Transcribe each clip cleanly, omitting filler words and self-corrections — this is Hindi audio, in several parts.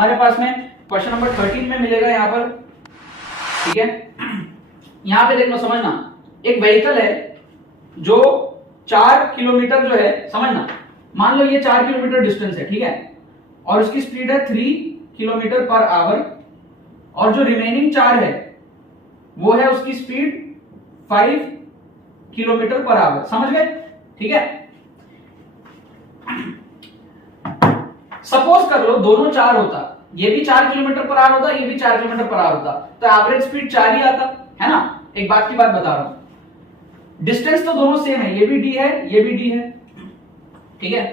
हमारे पास में क्वेश्चन नंबर 13 में मिलेगा यहाँ पर, ठीक है। यहाँ पे देखना, समझना, एक व्हीकल है जो 4 किलोमीटर जो है, समझना, मान लो ये 4 किलोमीटर डिस्टेंस है, ठीक है, और उसकी स्पीड है 3 किलोमीटर पर आवर, और जो रिमेनिंग 4 है वो है उसकी स्पीड 5 किलोमीटर पर आवर, समझ गए, ठीक है। सपोज कर लो दोनों 4 होता, ये भी 4 किलोमीटर पर आवर होता, ये भी 4 किलोमीटर पर आवर होता, तो एवरेज स्पीड 4 ही आता है ना। एक बात की बात बता रहा हूं, डिस्टेंस तो दोनों सेम है, ये भी डी है, ये भी डी है, ठीक है।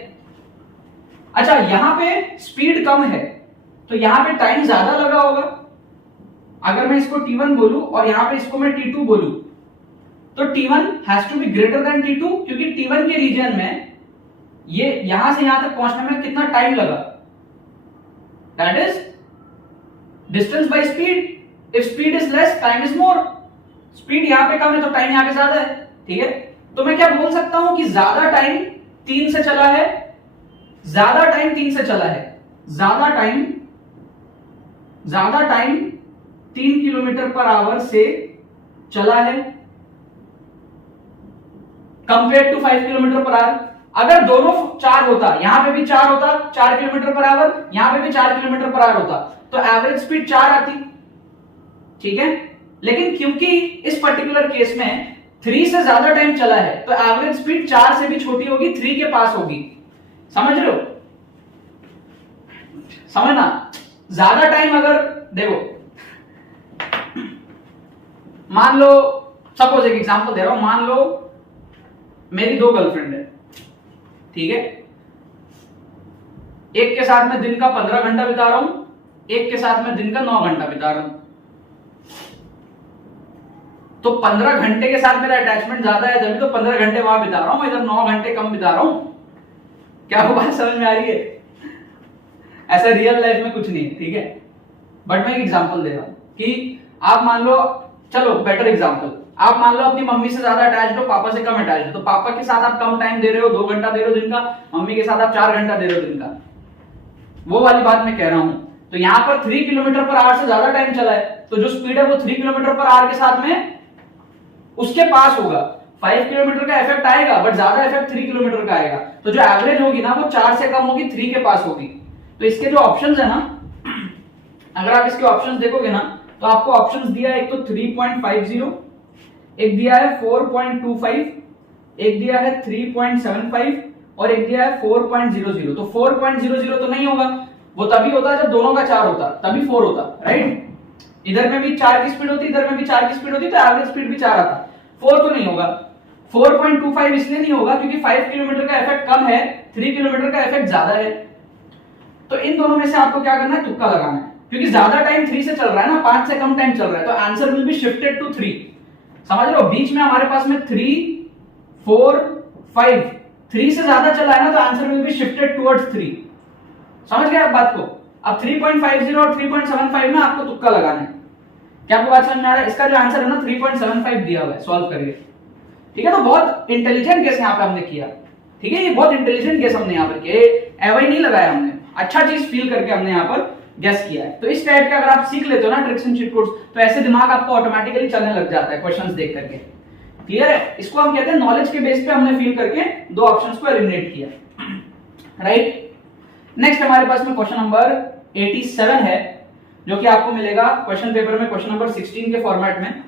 अच्छा, यहां पे स्पीड कम है तो यहां पे टाइम ज्यादा लगा होगा। अगर मैं इसको T1 बोलूं और यहां पे इसको मैं T2 बोलूं, तो T1 has to be greater than T2, क्योंकि T1 के रीजन में ये यहां से यहां तक पहुंचने में कितना टाइम लगा, that is distance by speed. If speed is less, time is more. Speed यहां पे कम है तो टाइम यहां पे ज्यादा है, ठीक है। तो मैं क्या बोल सकता हूं कि ज्यादा टाइम 3 से चला है, ज्यादा टाइम 3 से चला है, ज्यादा टाइम 3 किलोमीटर पर आवर से चला है compare to 5 kilometre per hour. अगर दोनों 4 होता, यहां पे भी 4 होता, 4 किलोमीटर पर आवर, यहां पे भी 4 किलोमीटर पर आवर होता, तो एवरेज स्पीड 4 आती, ठीक है। लेकिन क्योंकि इस पर्टिकुलर केस में 3 से ज्यादा टाइम चला है, तो एवरेज स्पीड 4 से भी छोटी होगी, 3 के पास होगी, समझ रहे हो, समझना। ज्यादा टाइम अगर देखो, मान लो, सपोज एक एग्जांपल दे रहा हूं, मान लो मेरी 2 गर्लफ्रेंड है, ठीक है। एक के साथ मैं दिन का 15 घंटा बिता रहा हूं, एक के साथ मैं दिन का 9 घंटा बिता रहा हूं। तो 15 घंटे के साथ मेरा अटैचमेंट ज्यादा है, जब तो 15 घंटे वहां बिता रहा हूं, इधर 9 घंटे कम बिता रहा हूं। क्या वो बात समझ में आ रही है? ऐसा रियल लाइफ में कुछ नहीं है, ठीक है, बट मैं एक एग्जांपल दे रहा हूं कि आप मान लो, चलो बेटर एग्जांपल, आप मान लो अपनी मम्मी से ज्यादा अटैच्ड हो, पापा से कम अटैच्ड हो, तो पापा के साथ आप कम टाइम दे रहे हो, 2 घंटा दे रहे हो दिन का, मम्मी के साथ आप 4 घंटा दे रहे हो दिन का, वो वाली बात मैं कह रहा हूं। तो यहां पर 3 किलोमीटर पर आवर से ज्यादा टाइम चला है, तो जो स्पीड है वो 3 किलोमीटर पर आवर के साथ में उसके पास होगा। 5 किलोमीटर का इफेक्ट आएगा, बट ज्यादा इफेक्ट 3 किलोमीटर का आएगा, तो जो एवरेज होगी ना वो 4 से कम होगी, 3 के पास होगी। तो इसके जो ऑप्शंस है ना, अगर आप इसके ऑप्शंस देखोगे ना, तो आपको ऑप्शंस दिया है, एक तो 3.50, एक दिया है 4.25, एक दिया है 3.75 और एक दिया है 4.00। तो 4.00 तो नहीं होगा, वो तभी होता है जब दोनों का 4 होता, तभी 4 होता, राइट। इधर में भी 4 की स्पीड होती, इधर में भी 4 की स्पीड होती, तो एवरेज स्पीड भी 4 आता। 4 तो नहीं होगा। 4.25 इसलिए नहीं होगा क्योंकि 5 किलोमीटर का इफेक्ट कम है, 3 किलोमीटर का इफेक्ट ज्यादा है। तो इन दोनों में से आपको क्या करना है, तुक्का लगाना है, क्योंकि ज्यादा टाइम 3 से चल रहा है ना, 5 से कम टाइम चल रहा है, तो answer will be shifted to 3। समझ रहे हो, बीच में हमारे पास में 3, 4, 5, 3 से ज्यादा चला है ना, तो answer will be shifted towards 3। समझ गए आप बात को? अब 3.50 और 3.75 में आपको तुक्का लगाना है। क्या आपको बात समझ में आ रहा है? इसका जो आंसर है ना 3.75 दिया हुआ है, सॉल्व करिए, ठीक है। तो बहुत इंटेलिजेंट केस यहाँ पे हमने किया, ठीक है, ये बहुत इंटेलिजेंट केस हमने यहाँ पर किया, एवं नहीं लगाया हमने, अच्छा चीज फील करके हमने यहाँ पर गेस किया है। तो इस टाइप के अगर आप सीख लेते हो ना ट्रिक्स एंड चीट कोड्स, तो ऐसे दिमाग आपको ऑटोमेटिकली चलने लग जाता है क्वेश्चंस देख करके, क्लियर है। इसको हम कहते हैं नॉलेज के बेस पे हमने फील करके 2 ऑप्शंस को एलिमिनेट किया, राइट। नेक्स्ट हमारे पास में क्वेश्चन नंबर 87 है, जो कि आपको मिलेगा क्वेश्चन पेपर में क्वेश्चन नंबर 16 के फॉर्मेट में।